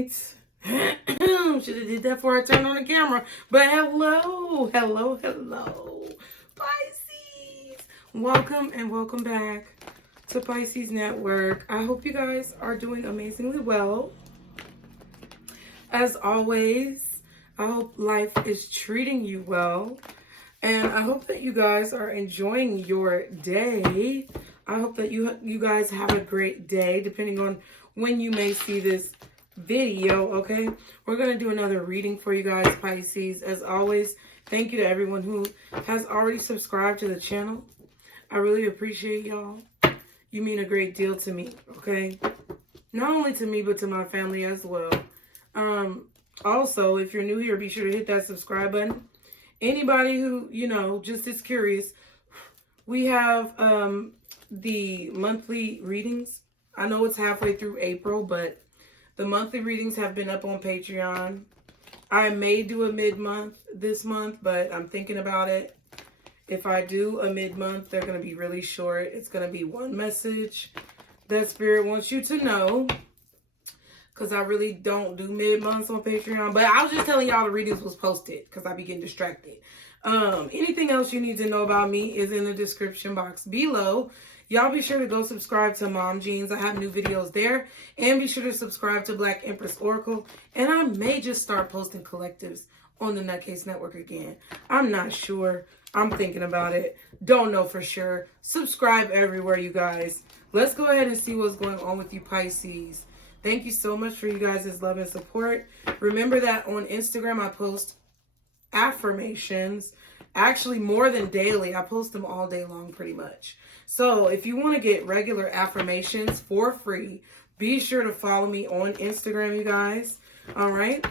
right. Should have did that before I turned on the camera. But hello, hello, hello, Pisces. Welcome and welcome back to Pisces Network. I hope you guys are doing amazingly well. As always, I hope life is treating you well. And I hope that you guys are enjoying your day. I hope that you guys have a great day, depending on when you may see this video, okay? We're going to do another reading for you guys, Pisces. As always, thank you to everyone who has already subscribed to the channel. I really appreciate y'all. You mean a great deal to me, okay? Not only to me, but to my family as well. Also, if you're new here, be sure to hit that subscribe button. Anybody who, just is curious, we have the monthly readings. I know it's halfway through April, but the monthly readings have been up on Patreon. I may do a mid-month this month, but I'm thinking about it. If I do a mid-month, they're going to be really short. It's going to be one message that Spirit wants you to know. Because I really don't do mid-months on Patreon. But I was just telling y'all the readings was posted because I be getting distracted. Anything else you need to know about me is in the description box below. Y'all be sure to go subscribe to Mom Jeans. I have new videos there. And be sure to subscribe to Black Empress Oracle. And I may just start posting collectives on the TheNutCase Network again. I'm not sure. I'm thinking about it. Don't know for sure. Subscribe everywhere, you guys. Let's go ahead and see what's going on with you, Pisces. Thank you so much for you guys' love and support. Remember that on Instagram, I post affirmations. Actually, more than daily. I post them all day long, pretty much. So if you want to get regular affirmations for free, be sure to follow me on Instagram, you guys. All right.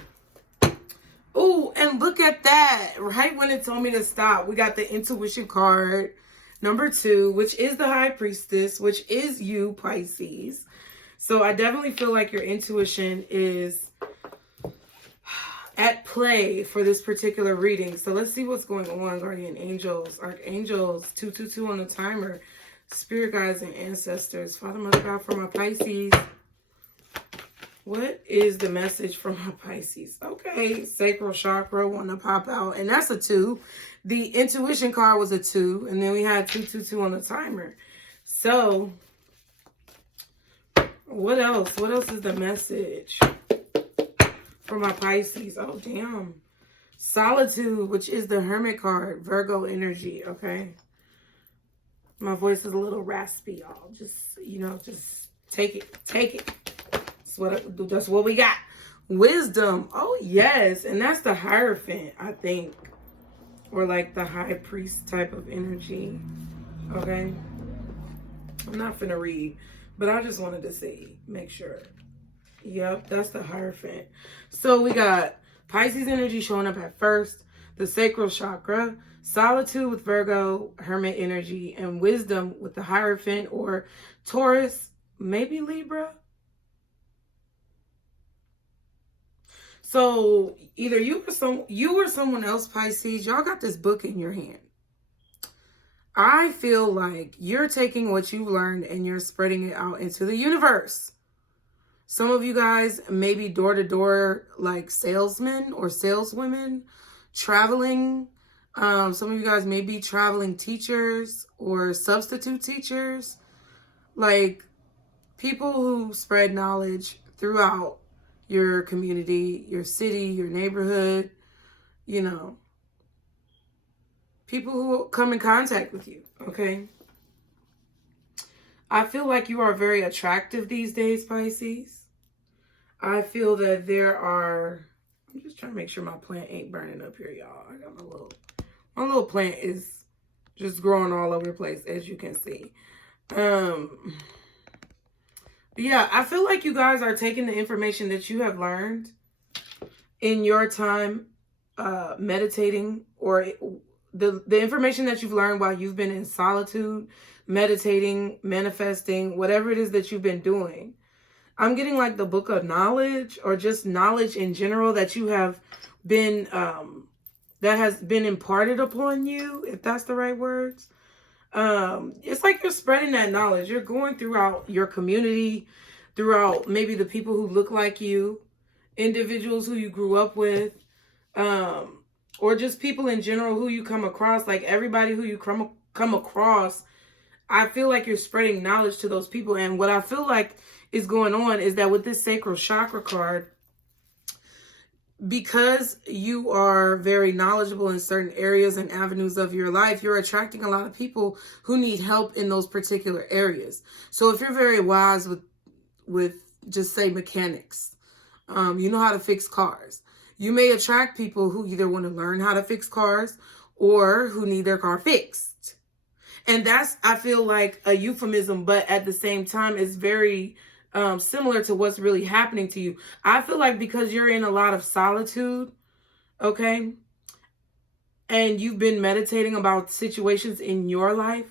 Oh, and look at that. Right when it told me to stop, we got the intuition card, number 2, which is the High Priestess, which is you, Pisces. So I definitely feel like your intuition is at play for this particular reading. So let's see what's going on, guardian angels, archangels, 222 on the timer, spirit guides and ancestors. Father, Mother, God, for my Pisces. What is the message from my Pisces? Okay, sacral chakra want to pop out, and that's a 2. The intuition card was a 2, and then we had 222 on the timer. So what else? What else is the message for my Pisces? Oh, damn. Solitude, which is the Hermit card. Virgo energy, okay? My voice is a little raspy, y'all. Just, just take it. Take it. That's what we got. Wisdom. Oh, yes. And that's the Hierophant, I think. Or like the High Priest type of energy. Okay? I'm not finna read. But I just wanted to see, make sure. Yep, that's the Hierophant. So we got Pisces energy showing up at first, the sacral chakra, solitude with Virgo, Hermit energy, and wisdom with the Hierophant or Taurus, maybe Libra. So either you or someone else, Pisces, y'all got this book in your hand. I feel like you're taking what you've learned and you're spreading it out into the universe. Some of you guys may be door-to-door like salesmen or saleswomen, traveling. Some of you guys may be traveling teachers or substitute teachers. Like people who spread knowledge throughout your community, your city, your neighborhood, people who come in contact with you, okay? I feel like you are very attractive these days, Pisces. I feel that I'm just trying to make sure my plant ain't burning up here, y'all. I got my little plant is just growing all over the place, as you can see. Yeah, I feel like you guys are taking the information that you have learned in your time meditating, or the information that you've learned while you've been in solitude, meditating, manifesting, whatever it is that you've been doing. I'm getting like the book of knowledge, or just knowledge in general that you have been, that has been imparted upon you, if that's the right words. It's like you're spreading that knowledge. You're going throughout your community, throughout maybe the people who look like you, individuals who you grew up with, or just people in general who you come across. Like everybody who you come across, I feel like you're spreading knowledge to those people. And what I feel like is going on is that with this sacral chakra card, because you are very knowledgeable in certain areas and avenues of your life, you're attracting a lot of people who need help in those particular areas. So if you're very wise with just say mechanics, you know how to fix cars, you may attract people who either want to learn how to fix cars or who need their car fixed. And that's, I feel like, a euphemism, but at the same time, it's very similar to what's really happening to you. I feel like because you're in a lot of solitude, okay, and you've been meditating about situations in your life,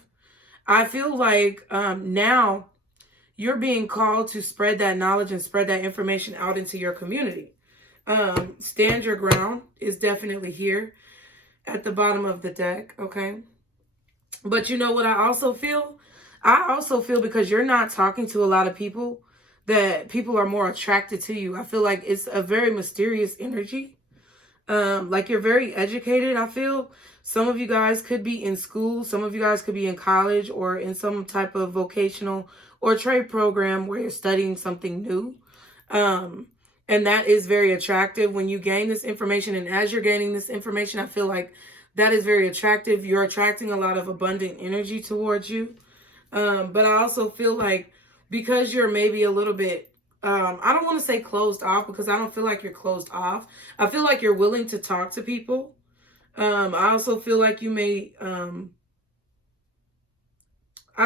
I feel like now you're being called to spread that knowledge and spread that information out into your community. Stand your ground is definitely here at the bottom of the deck, okay? But you know what I also feel? I also feel because you're not talking to a lot of people, that people are more attracted to you. I feel like it's a very mysterious energy. Like you're very educated, I feel. Some of you guys could be in school. Some of you guys could be in college or in some type of vocational or trade program where you're studying something new. And that is very attractive when you gain this information. And as you're gaining this information, I feel like that is very attractive. You're attracting a lot of abundant energy towards you. But I also feel like because you're maybe a little bit, I don't want to say closed off, because I don't feel like you're closed off. I feel like you're willing to talk to people. I also feel like you may, I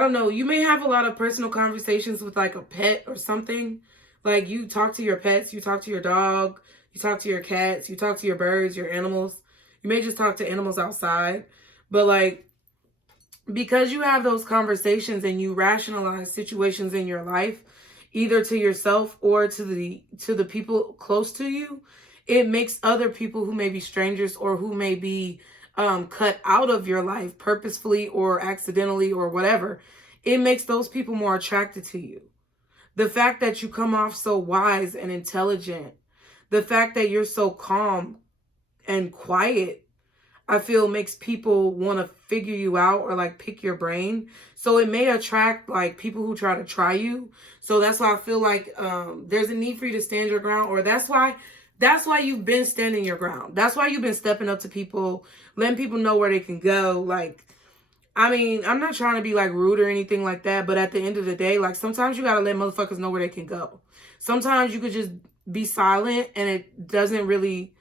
don't know, you may have a lot of personal conversations with like a pet or something. Like you talk to your pets, you talk to your dog, you talk to your cats, you talk to your birds, your animals. You may just talk to animals outside. But like, because you have those conversations and you rationalize situations in your life, either to yourself or to the people close to you, it makes other people who may be strangers or who may be cut out of your life purposefully or accidentally or whatever, it makes those people more attracted to you. The fact that you come off so wise and intelligent, the fact that you're so calm and quiet, I feel makes people want to figure you out or like pick your brain. So it may attract like people who try to try you. So that's why I feel like there's a need for you to stand your ground, or that's why you've been standing your ground. That's why you've been stepping up to people, letting people know where they can go. Like, I mean, I'm not trying to be like rude or anything like that, but at the end of the day, like sometimes you got to let motherfuckers know where they can go. Sometimes you could just be silent and it doesn't really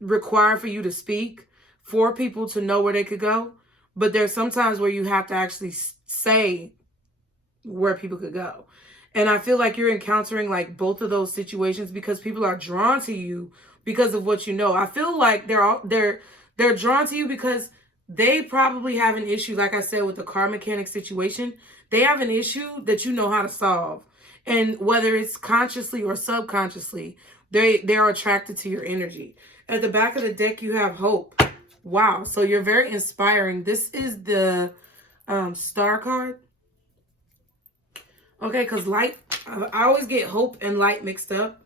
require for you to speak for people to know where they could go. But there's sometimes where you have to actually say where people could go. And I feel like you're encountering like both of those situations because people are drawn to you because of what you know. I feel like they're drawn to you because they probably have an issue, like I said, with the car mechanic situation. They have an issue that you know how to solve. And whether it's consciously or subconsciously, they are attracted to your energy. At the back of the deck, you have hope. Wow. So you're very inspiring. This is the star card. Okay, because light, I always get hope and light mixed up.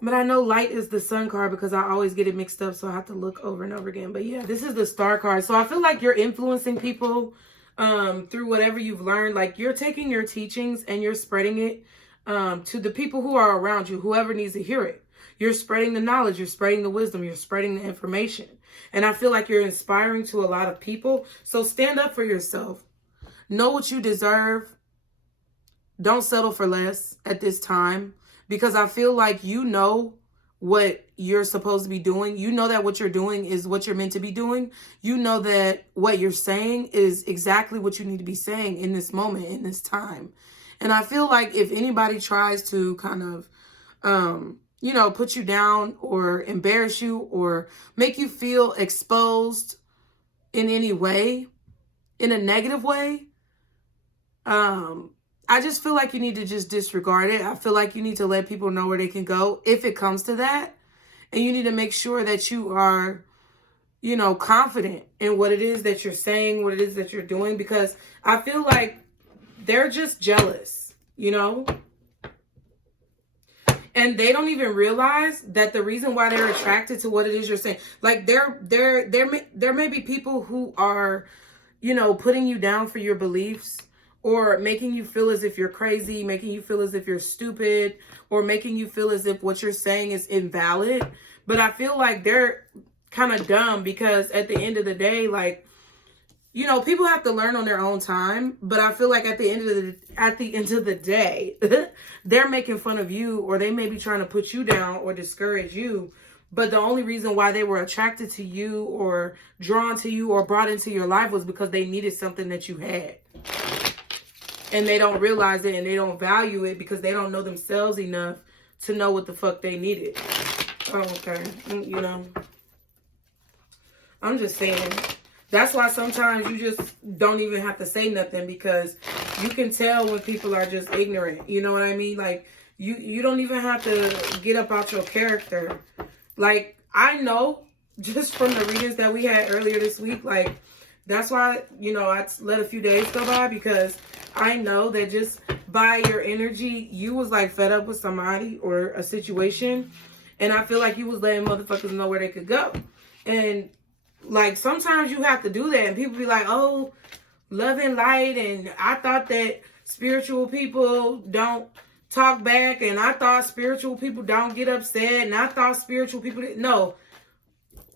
But I know light is the sun card because I always get it mixed up. So I have to look over and over again. But yeah, this is the star card. So I feel like you're influencing people through whatever you've learned. Like you're taking your teachings and you're spreading it to the people who are around you, whoever needs to hear it. You're spreading the knowledge, you're spreading the wisdom, you're spreading the information. And I feel like you're inspiring to a lot of people. So stand up for yourself. Know what you deserve. Don't settle for less at this time, because I feel like you know what you're supposed to be doing. You know that what you're doing is what you're meant to be doing. You know that what you're saying is exactly what you need to be saying in this moment, in this time. And I feel like if anybody tries to kind of, you know, put you down or embarrass you or make you feel exposed in any way, in a negative way, I just feel like you need to just disregard it. I feel like you need to let people know where they can go if it comes to that. And you need to make sure that you are, you know, confident in what it is that you're saying, what it is that you're doing, because I feel like they're just jealous, you know? And they don't even realize that the reason why they're attracted to what it is you're saying. Like there may be people who are, you know, putting you down for your beliefs, or making you feel as if you're crazy, making you feel as if you're stupid, or making you feel as if what you're saying is invalid. But I feel like they're kind of dumb, because at the end of the day, like, you know, people have to learn on their own time. But I feel like at the end of the day, they're making fun of you, or they may be trying to put you down or discourage you. But the only reason why they were attracted to you, or drawn to you, or brought into your life was because they needed something that you had. And they don't realize it, and they don't value it, because they don't know themselves enough to know what the fuck they needed. Oh, okay. You know, I'm just saying. That's why sometimes you just don't even have to say nothing, because you can tell when people are just ignorant. You know what I mean? Like, you don't even have to get up out your character. Like, I know just from the readings that we had earlier this week, like, that's why, you know, I let a few days go by, because I know that just by your energy, you was like fed up with somebody or a situation. And I feel like you was letting motherfuckers know where they could go. And like, sometimes you have to do that. And people be like, oh, love and light. And I thought that spiritual people don't talk back. And I thought spiritual people don't get upset. And I thought spiritual people didn't. No.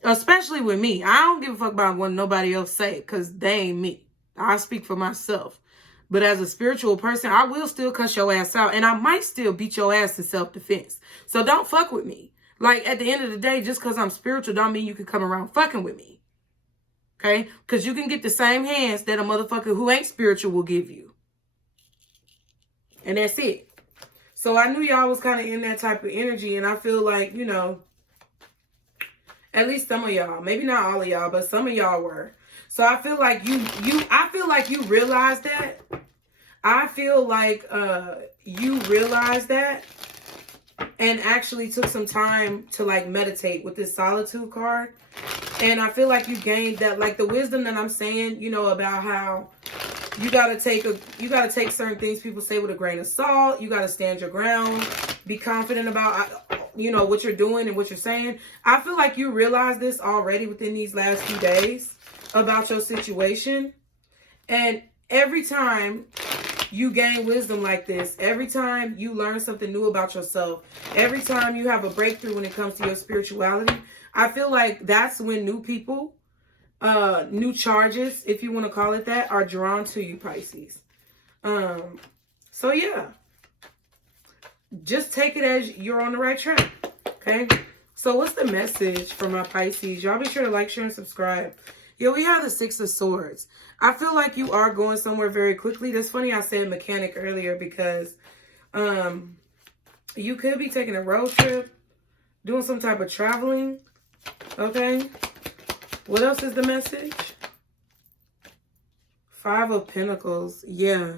Especially with me. I don't give a fuck about what nobody else say, because they ain't me. I speak for myself. But as a spiritual person, I will still cuss your ass out. And I might still beat your ass in self-defense. So don't fuck with me. Like, at the end of the day, just because I'm spiritual don't mean you can come around fucking with me. Okay? Because you can get the same hands that a motherfucker who ain't spiritual will give you. And that's it. So I knew y'all was kind of in that type of energy. And I feel like, you know, at least some of y'all, maybe not all of y'all, but some of y'all were. So I feel like I feel like you realized that. I feel like you realized that, and actually took some time to like meditate with this solitude card. And I feel like you gained that, like the wisdom that I'm saying, you know, about how you gotta take certain things people say with a grain of salt. You gotta stand your ground, be confident about, you know, what you're doing and what you're saying. I feel like you realized this already within these last few days about your situation. And every time you gain wisdom like this, every time you learn something new about yourself, every time you have a breakthrough when it comes to your spirituality, I feel like that's when new people, new charges, if you want to call it that, are drawn to you, Pisces. So yeah, just take it as you're on the right track. Okay. So what's the message for my Pisces? Y'all be sure to like, share, and subscribe. Yeah, we have the Six of Swords. I feel like you are going somewhere very quickly. That's funny I said mechanic earlier, because you could be taking a road trip, doing some type of traveling. Okay. What else is the message? Five of Pentacles. Yeah.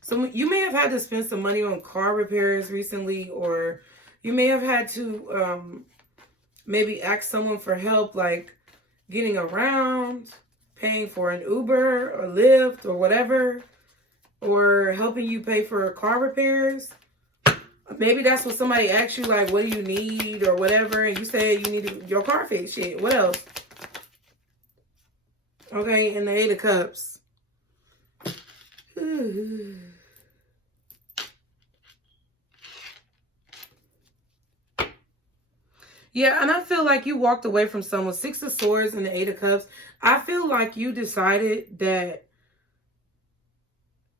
So you may have had to spend some money on car repairs recently, or you may have had to maybe ask someone for help, like getting around, paying for an Uber or Lyft or whatever, or helping you pay for car repairs. Maybe that's what somebody asked you, like, what do you need or whatever, and you said you needed your car fixed. Shit, what else? Okay, and the Eight of Cups. Yeah, and I feel like you walked away from someone. Six of Swords and the Eight of Cups. I feel like you decided that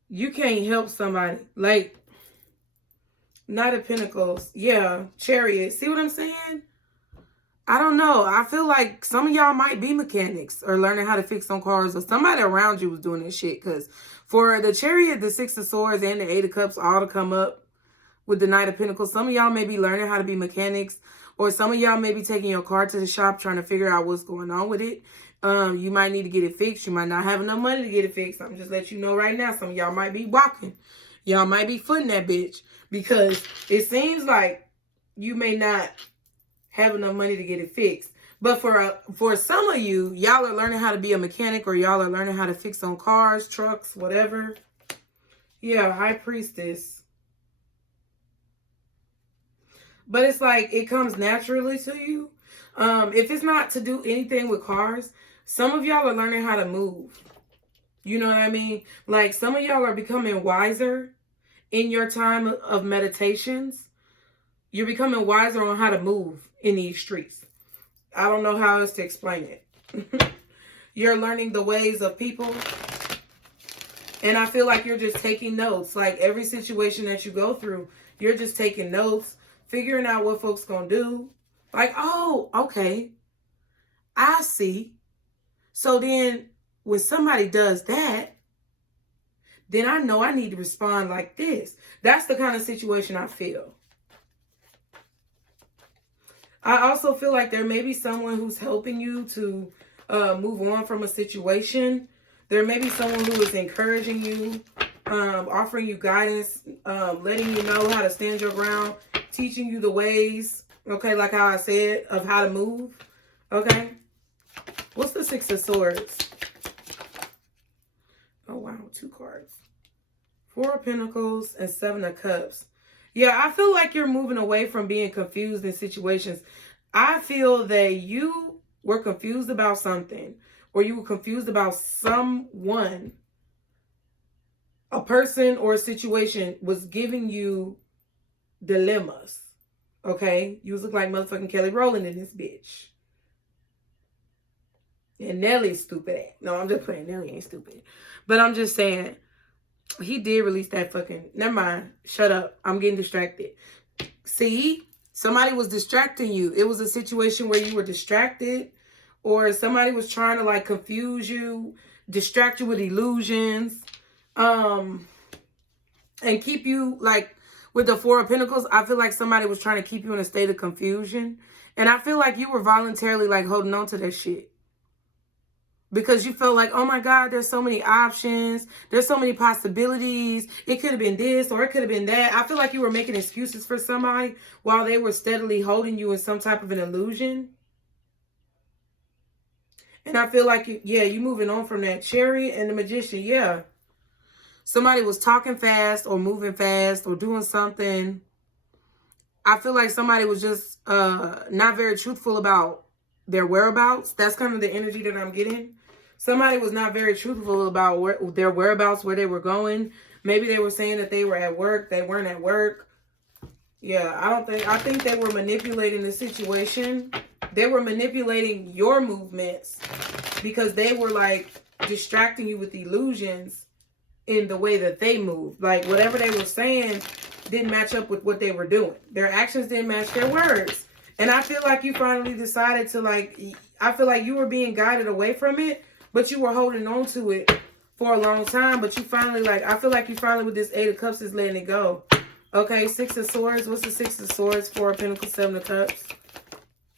you can't help somebody. Like, Knight of Pentacles. Yeah, Chariot. See what I'm saying? I don't know. I feel like some of y'all might be mechanics or learning how to fix some cars, or somebody around you was doing this shit. Because for the Chariot, the Six of Swords, and the Eight of Cups all to come up with the Knight of Pentacles, some of y'all may be learning how to be mechanics, or some of y'all may be taking your car to the shop trying to figure out what's going on with it. You might need to get it fixed. You might not have enough money to get it fixed. I'm just letting you know right now. Some of y'all might be walking. Y'all might be footing that bitch, because it seems like you may not have enough money to get it fixed. But for some of you, y'all are learning how to be a mechanic, or y'all are learning how to fix on cars, trucks, whatever. Yeah, High Priestess. but it's like it comes naturally to you. If it's not to do anything with cars, some of y'all are learning how to move. You know what I mean? Like some of y'all are becoming wiser in your time of meditations. You're becoming wiser on how to move in these streets. I don't know how else to explain it. You're learning the ways of people. And I feel like you're just taking notes. Like every situation that you go through, you're just taking notes, figuring out what folks gonna do. Like, oh, okay, I see. So then when somebody does that, then I know I need to respond like this. That's the kind of situation I feel. I also feel like there may be someone who's helping you to move on from a situation. There may be someone who is encouraging you, offering you guidance, letting you know how to stand your ground, teaching you the ways, okay, like how I said, of how to move, okay? What's the Six of Swords? Oh, wow, 2 cards. 4 of Pentacles and 7 of Cups. Yeah, I feel like you're moving away from being confused in situations. I feel that you were confused about something, or you were confused about someone. A person or a situation was giving you dilemmas. Okay? You look like motherfucking Kelly Rowland in this bitch. And Nelly's stupid. No, I'm just playing. Nelly ain't stupid. But I'm just saying, he did release that fucking... Never mind. Shut up. I'm getting distracted. See? Somebody was distracting you. It was a situation where you were distracted, or somebody was trying to like confuse you, distract you with illusions, and keep you like with the 4 of Pentacles. I feel like somebody was trying to keep you in a state of confusion. And I feel like you were voluntarily like holding on to that shit. Because you felt like, oh my God, there's so many options. There's so many possibilities. It could have been this or it could have been that. I feel like you were making excuses for somebody while they were steadily holding you in some type of an illusion. And I feel like, you moving on from that. Chariot and the Magician, yeah. Somebody was talking fast or moving fast or doing something. I feel like somebody was just not very truthful about their whereabouts. That's kind of the energy that I'm getting. Somebody was not very truthful about their whereabouts, where they were going. Maybe they were saying that they were at work. They weren't at work. Yeah, I think they were manipulating the situation. They were manipulating your movements because they were like distracting you with illusions in the way that they moved. Like whatever they were saying didn't match up with what they were doing. Their actions didn't match their words. And I feel like you finally decided to like, I feel like you were being guided away from it, but you were holding on to it for a long time. But you finally like, I feel like you finally with this 8 of Cups is letting it go. Okay, 6 of Swords. What's the 6 of Swords? 4 of Pentacles, 7 of Cups.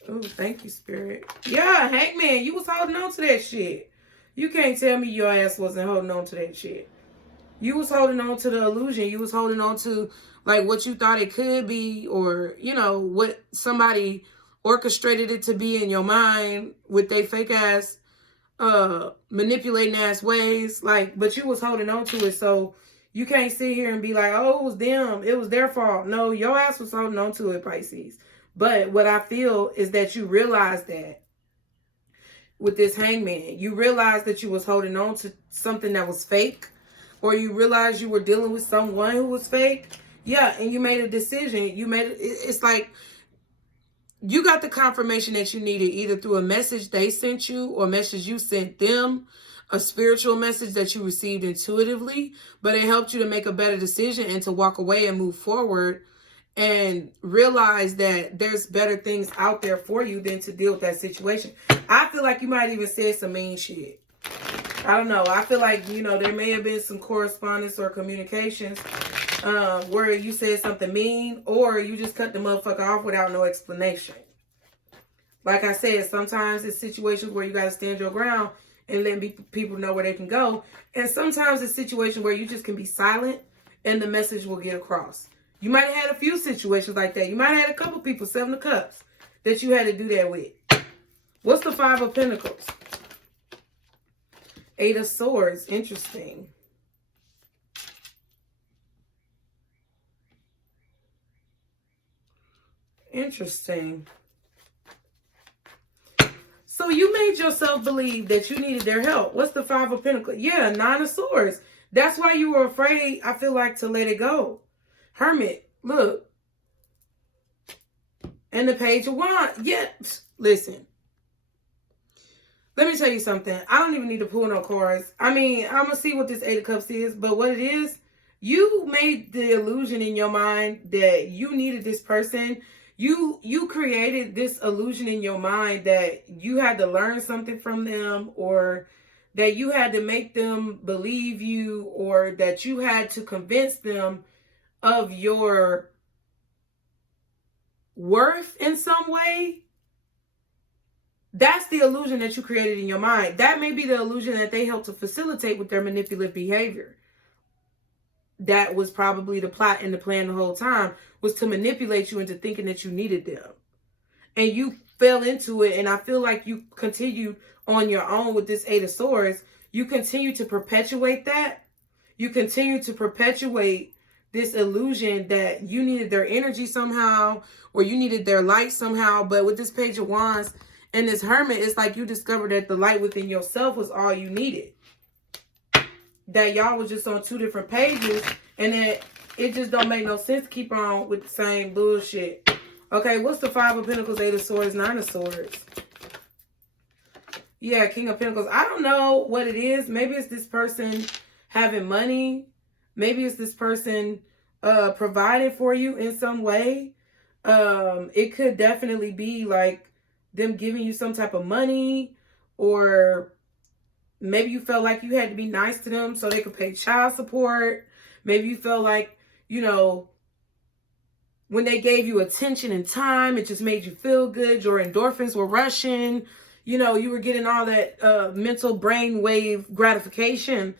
Oh, thank you, Spirit. Yeah, Hangman, you was holding on to that shit. You can't tell me your ass wasn't holding on to that shit. You was holding on to the illusion. You was holding on to like what you thought it could be, or, you know, what somebody orchestrated it to be in your mind with their fake ass, manipulating ass ways. Like, but you was holding on to it. So you can't sit here and be like, oh, it was them. It was their fault. No, your ass was holding on to it, Pisces. But what I feel is that you realize that with this Hangman, you realized that you was holding on to something that was fake, or you realized you were dealing with someone who was fake. Yeah, and you made a decision. You made it. It's like you got the confirmation that you needed either through a message they sent you or a message you sent them, a spiritual message that you received intuitively, but it helped you to make a better decision and to walk away and move forward and realize that there's better things out there for you than to deal with that situation. I feel like you might even say some mean shit. I don't know. I feel like, you know, there may have been some correspondence or communications where you said something mean, or you just cut the motherfucker off without no explanation. Like I said, sometimes it's situations where you got to stand your ground and let people know where they can go. And sometimes it's situations where you just can be silent and the message will get across. You might have had a few situations like that. You might have had a couple people, 7 of Cups, that you had to do that with. What's the 5 of Pentacles? 8 of Swords. Interesting. Interesting. So you made yourself believe that you needed their help. What's the Five of Pentacles? Yeah, Nine of Swords. That's why you were afraid, I feel like, to let it go. Hermit, look. And the Page of Wands. Yeah, listen. Let me tell you something. I don't even need to pull no cards. I mean, I'm going to see what this Eight of Cups is. But what it is, you made the illusion in your mind that you needed this person. You created this illusion in your mind that you had to learn something from them, or that you had to make them believe you, or that you had to convince them of your worth in some way. That's the illusion that you created in your mind. That may be the illusion that they helped to facilitate with their manipulative behavior. That was probably the plot and the plan the whole time, was to manipulate you into thinking that you needed them. And you fell into it, and I feel like you continued on your own with this Eight of Swords. You continue to perpetuate that. You continue to perpetuate this illusion that you needed their energy somehow, or you needed their light somehow. But with this Page of Wands and this Hermit, it's like you discovered that the light within yourself was all you needed. That y'all was just on two different pages, and that it just don't make no sense to keep on with the same bullshit. Okay, what's the Five of Pentacles, Eight of Swords, Nine of Swords? Yeah, King of Pentacles. I don't know what it is. Maybe it's this person having money. Maybe it's this person providing for you in some way. It could definitely be like them giving you some type of money, or maybe you felt like you had to be nice to them so they could pay child support. Maybe you felt like, you know, when they gave you attention and time, it just made you feel good. Your endorphins were rushing. You know, you were getting all that mental brainwave gratification.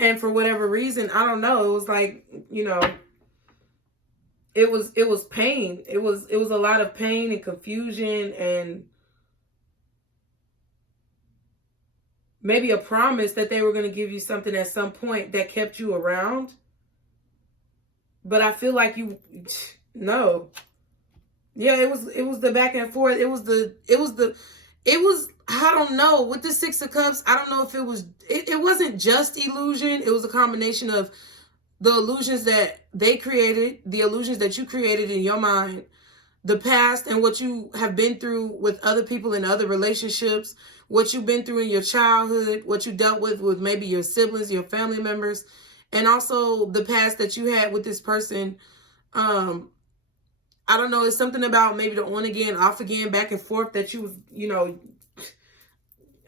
And for whatever reason, I don't know, it was like, you know, it was pain. It was a lot of pain and confusion, and maybe a promise that they were going to give you something at some point that kept you around. But I feel like no. Yeah, it was the back and forth. It was, I don't know, with the Six of Cups, I don't know if it wasn't just illusion. It was a combination of the illusions that they created, the illusions that you created in your mind, the past and what you have been through with other people in other relationships, what you've been through in your childhood, what you dealt with maybe your siblings, your family members, and also the past that you had with this person. I don't know, it's something about maybe the on again, off again, back and forth that you was, you know,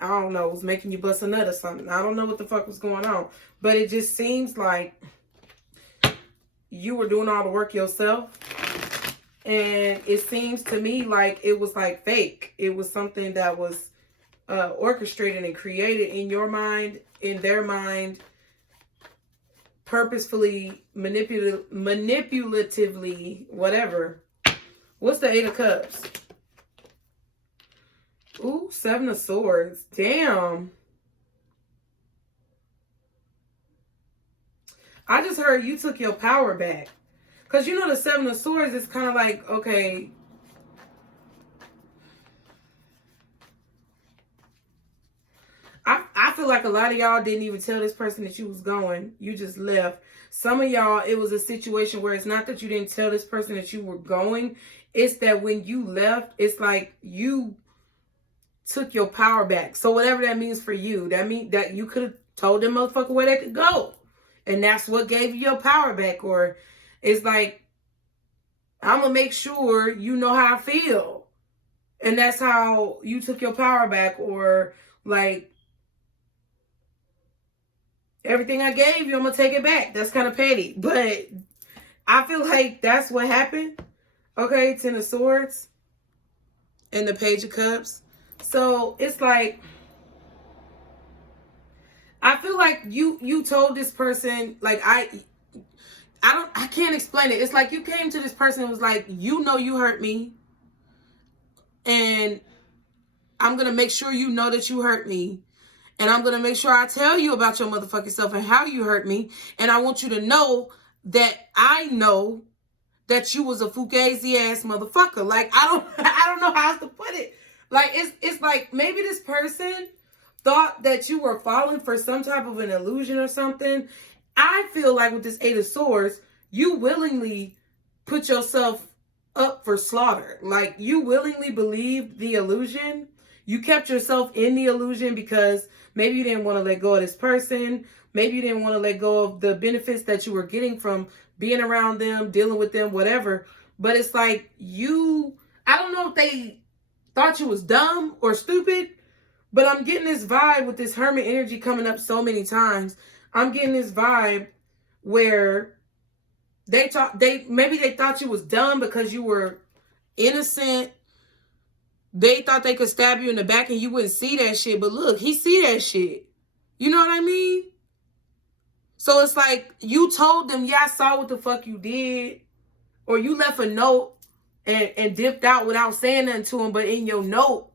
I don't know, was making you bust a nut or something. I don't know what the fuck was going on. But it just seems like you were doing all the work yourself. And it seems to me like it was like fake. It was something that was orchestrated and created in your mind, in their mind, purposefully, manipulatively, whatever. What's the Eight of Cups? Ooh, Seven of Swords. Damn. I just heard you took your power back. Because you know the Seven of Swords is kind of like, okay, I feel like a lot of y'all didn't even tell this person that you was going. You just left. Some of y'all, it was a situation where it's not that you didn't tell this person that you were going. It's that when you left, it's like you took your power back. So whatever that means for you, that means that you could have told them motherfucker where they could go. And that's what gave you your power back. Or it's like, I'm going to make sure you know how I feel. And that's how you took your power back. Or like, everything I gave you, I'm going to take it back. That's kind of petty. But I feel like that's what happened. Okay, Ten of Swords and the Page of Cups. So it's like, I feel like you told this person, like, I can't explain it. It's like you came to this person and was like, you know you hurt me. And I'm going to make sure you know that you hurt me. And I'm going to make sure I tell you about your motherfucking self and how you hurt me. And I want you to know that I know that you was a fugazi ass motherfucker. Like, I don't know how else to put it. Like, it's like maybe this person thought that you were falling for some type of an illusion or something. I feel like with this Eight of Swords, you willingly put yourself up for slaughter. Like, you willingly believed the illusion. You kept yourself in the illusion because maybe you didn't want to let go of this person. Maybe you didn't want to let go of the benefits that you were getting from being around them, dealing with them, whatever. But it's like I don't know if they thought you was dumb or stupid, but I'm getting this vibe with this Hermit energy coming up so many times. I'm getting this vibe where maybe they thought you was dumb because you were innocent. They thought they could stab you in the back and you wouldn't see that shit. But look, he see that shit. You know what I mean? So it's like you told them, yeah, I saw what the fuck you did. Or you left a note and dipped out without saying nothing to him. But in your note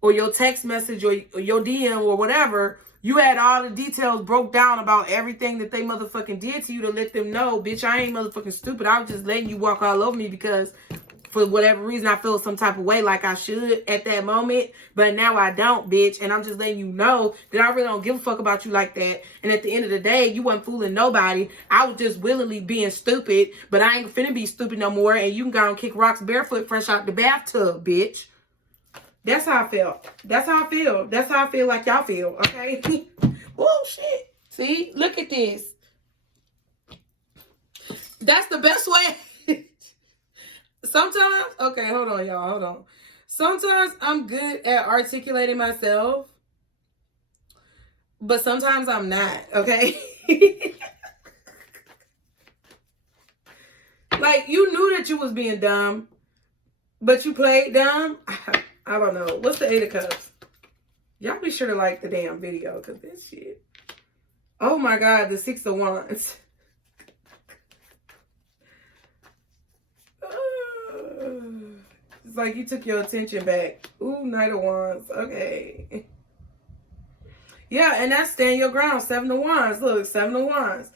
or your text message or your DM or whatever, you had all the details broke down about everything that they motherfucking did to you to let them know, bitch, I ain't motherfucking stupid. I was just letting you walk all over me because for whatever reason I feel some type of way like I should at that moment. But now I don't, bitch. And I'm just letting you know that I really don't give a fuck about you like that. And at the end of the day, you wasn't fooling nobody. I was just willingly being stupid. But I ain't finna be stupid no more. And you can go and kick rocks barefoot fresh out the bathtub, bitch. That's how I felt. That's how I feel. That's how I feel like y'all feel, okay? Oh, shit. See? Look at this. That's the best way. Sometimes, okay, hold on, y'all. Hold on. Sometimes I'm good at articulating myself, but sometimes I'm not, okay? Like, you knew that you was being dumb, but you played dumb. I don't know. What's the Eight of Cups? Y'all be sure to like the damn video because this shit. Oh my God, the Six of Wands. It's like you took your attention back. Ooh, Knight of Wands. Okay. Yeah, and that's stand your ground. Seven of Wands. Look, Seven of Wands.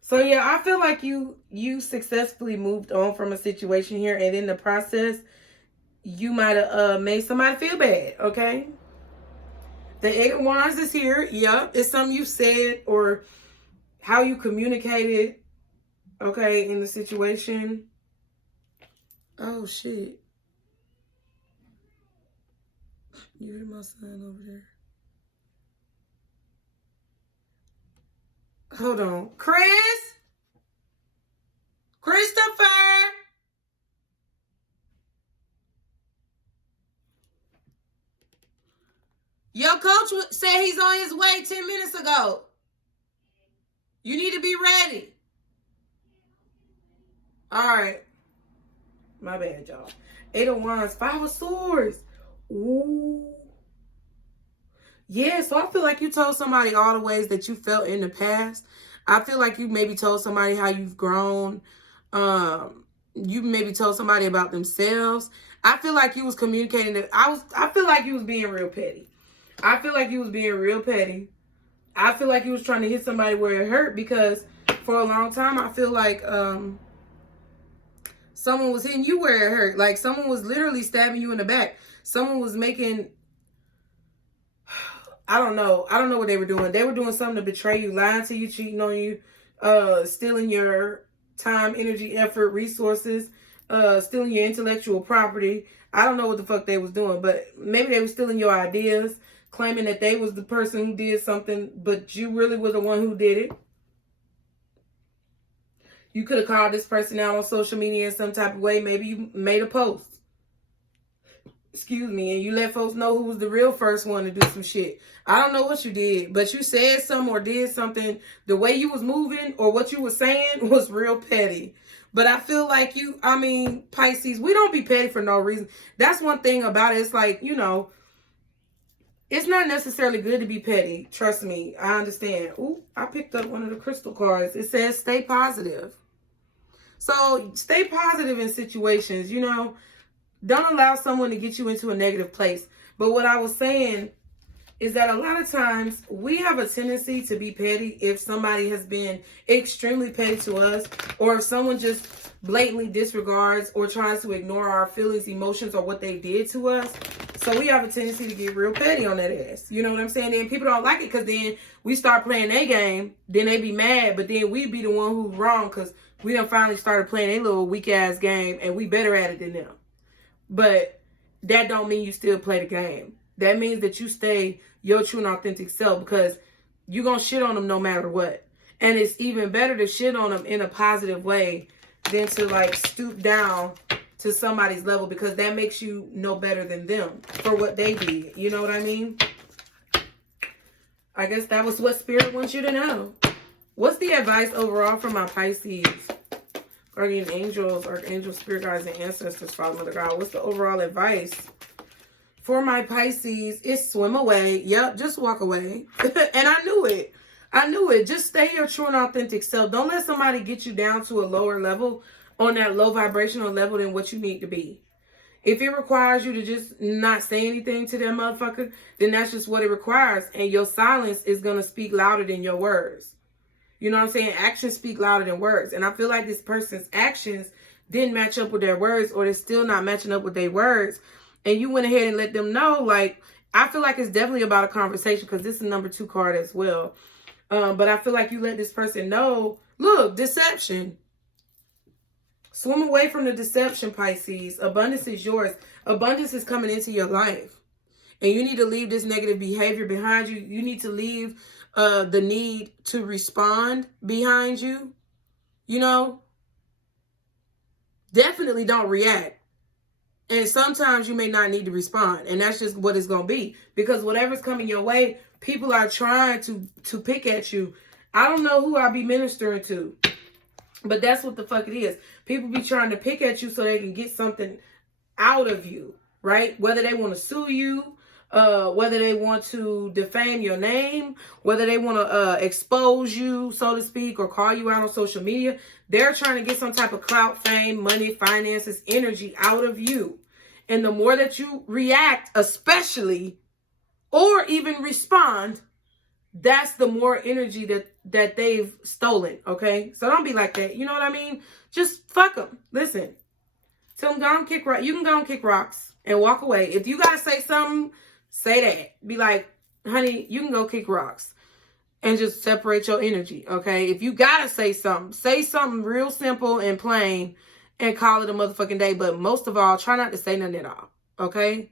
So yeah, I feel like you successfully moved on from a situation here, and in the process, you might have made somebody feel bad, okay? The Eight of Wands is here. Yep, it's something you said or how you communicated, okay, in the situation. Oh, shit. You hear my son over there? Hold on. Chris? Christopher? Your coach said he's on his way 10 minutes ago. You need to be ready. All right. My bad, y'all. Eight of Wands, Five of Swords. Ooh. Yeah, so I feel like you told somebody all the ways that you felt in the past. I feel like you maybe told somebody how you've grown. You maybe told somebody about themselves. I feel like you was communicating that I feel like you was being real petty. I feel like you was being real petty. I feel like you was trying to hit somebody where it hurt because for a long time I feel like someone was hitting you where it hurt. Like someone was literally stabbing you in the back. Someone was making, I don't know what they were doing. They were doing something to betray you, lying to you, cheating on you, stealing your time, energy, effort, resources, stealing your intellectual property. I don't know what the fuck they was doing, but maybe they were stealing your ideas, claiming that they was the person who did something, but you really were the one who did it. You could have called this person out on social media in some type of way. Maybe you made a post. Excuse me. And you let folks know who was the real first one to do some shit. I don't know what you did, but you said something or did something. The way you was moving or what you were saying was real petty. But I feel like Pisces, we don't be petty for no reason. That's one thing about it. It's like, it's not necessarily good to be petty. Trust me. I understand. Ooh, I picked up one of the crystal cards. It says stay positive. So stay positive in situations, Don't allow someone to get you into a negative place. But what I was saying is that a lot of times we have a tendency to be petty if somebody has been extremely petty to us, or if someone just blatantly disregards or tries to ignore our feelings, emotions, or what they did to us. So we have a tendency to get real petty on that ass. You know what I'm saying? Then people don't like it because then we start playing their game. Then they be mad, but then we be the one who's wrong because we done finally started playing a little weak ass game and we better at it than them. But that don't mean you still play the game. That means that you stay your true and authentic self, because you're going to shit on them no matter what. And it's even better to shit on them in a positive way than to like stoop down to somebody's level, because that makes you know better than them for what they did. You know what I mean? I guess that was what Spirit wants you to know. What's the advice overall for my Pisces? Guardian angels, archangels, spirit guides, and ancestors, Father, Mother, God. What's the overall advice for my Pisces? It's swim away. Yep, just walk away. And I knew it. I knew it. Just stay your true and authentic self. Don't let somebody get you down to a lower level, on that low vibrational level, than what you need to be. If it requires you to just not say anything to that motherfucker, then that's just what it requires. And your silence is going to speak louder than your words. You know what I'm saying? Actions speak louder than words. And I feel like this person's actions didn't match up with their words, or they're still not matching up with their words. And you went ahead and let them know. Like, I feel like it's definitely about a conversation, because this is the number 2 card as well. But I feel like you let this person know, look, deception. Swim away from the deception, Pisces. Abundance is yours. Abundance is coming into your life. And you need to leave this negative behavior behind you. You need to leave the need to respond behind you. You know? Definitely don't react. And sometimes you may not need to respond. And that's just what it's going to be. Because whatever's coming your way, people are trying to pick at you. I don't know who I be ministering to, but that's what the fuck it is. People be trying to pick at you so they can get something out of you, right? Whether they want to sue you, whether they want to defame your name, whether they want to expose you, so to speak, or call you out on social media. They're trying to get some type of clout, fame, money, finances, energy out of you. And the more that you react, especially, or even respond, that's the more energy that they've stolen, okay? So don't be like that. You know what I mean? Just fuck them. Listen. Tell them, go and kick rocks. You can go and kick rocks and walk away. If you got to say something, say that. Be like, honey, you can go kick rocks. And just separate your energy, okay? If you got to say something real simple and plain and call it a motherfucking day. But most of all, try not to say nothing at all, okay?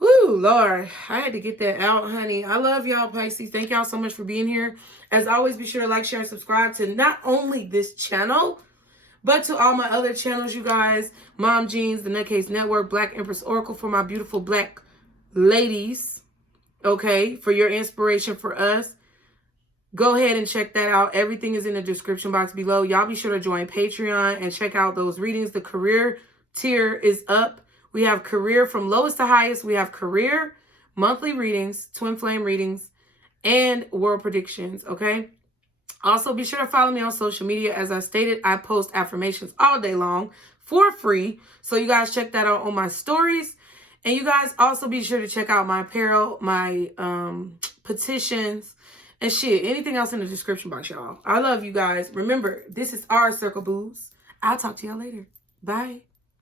Whoo, Lord, I had to get that out, honey. I love y'all, Pisces. Thank y'all so much for being here. As always, be sure to like, share, and subscribe to not only this channel, but to all my other channels, you guys. Mom Jeans, the TheNutCase Network, Black Empress Oracle for my beautiful black ladies, okay, for your inspiration for us. Go ahead and check that out. Everything is in the description box below. Y'all be sure to join Patreon and check out those readings. The career tier is up. We have career from lowest to highest. We have career, monthly readings, twin flame readings, and world predictions, okay? Also, be sure to follow me on social media. As I stated, I post affirmations all day long for free. So you guys check that out on my stories. And you guys also be sure to check out my apparel, my petitions, and shit. Anything else in the description box, y'all. I love you guys. Remember, this is our circle, boos. I'll talk to y'all later. Bye.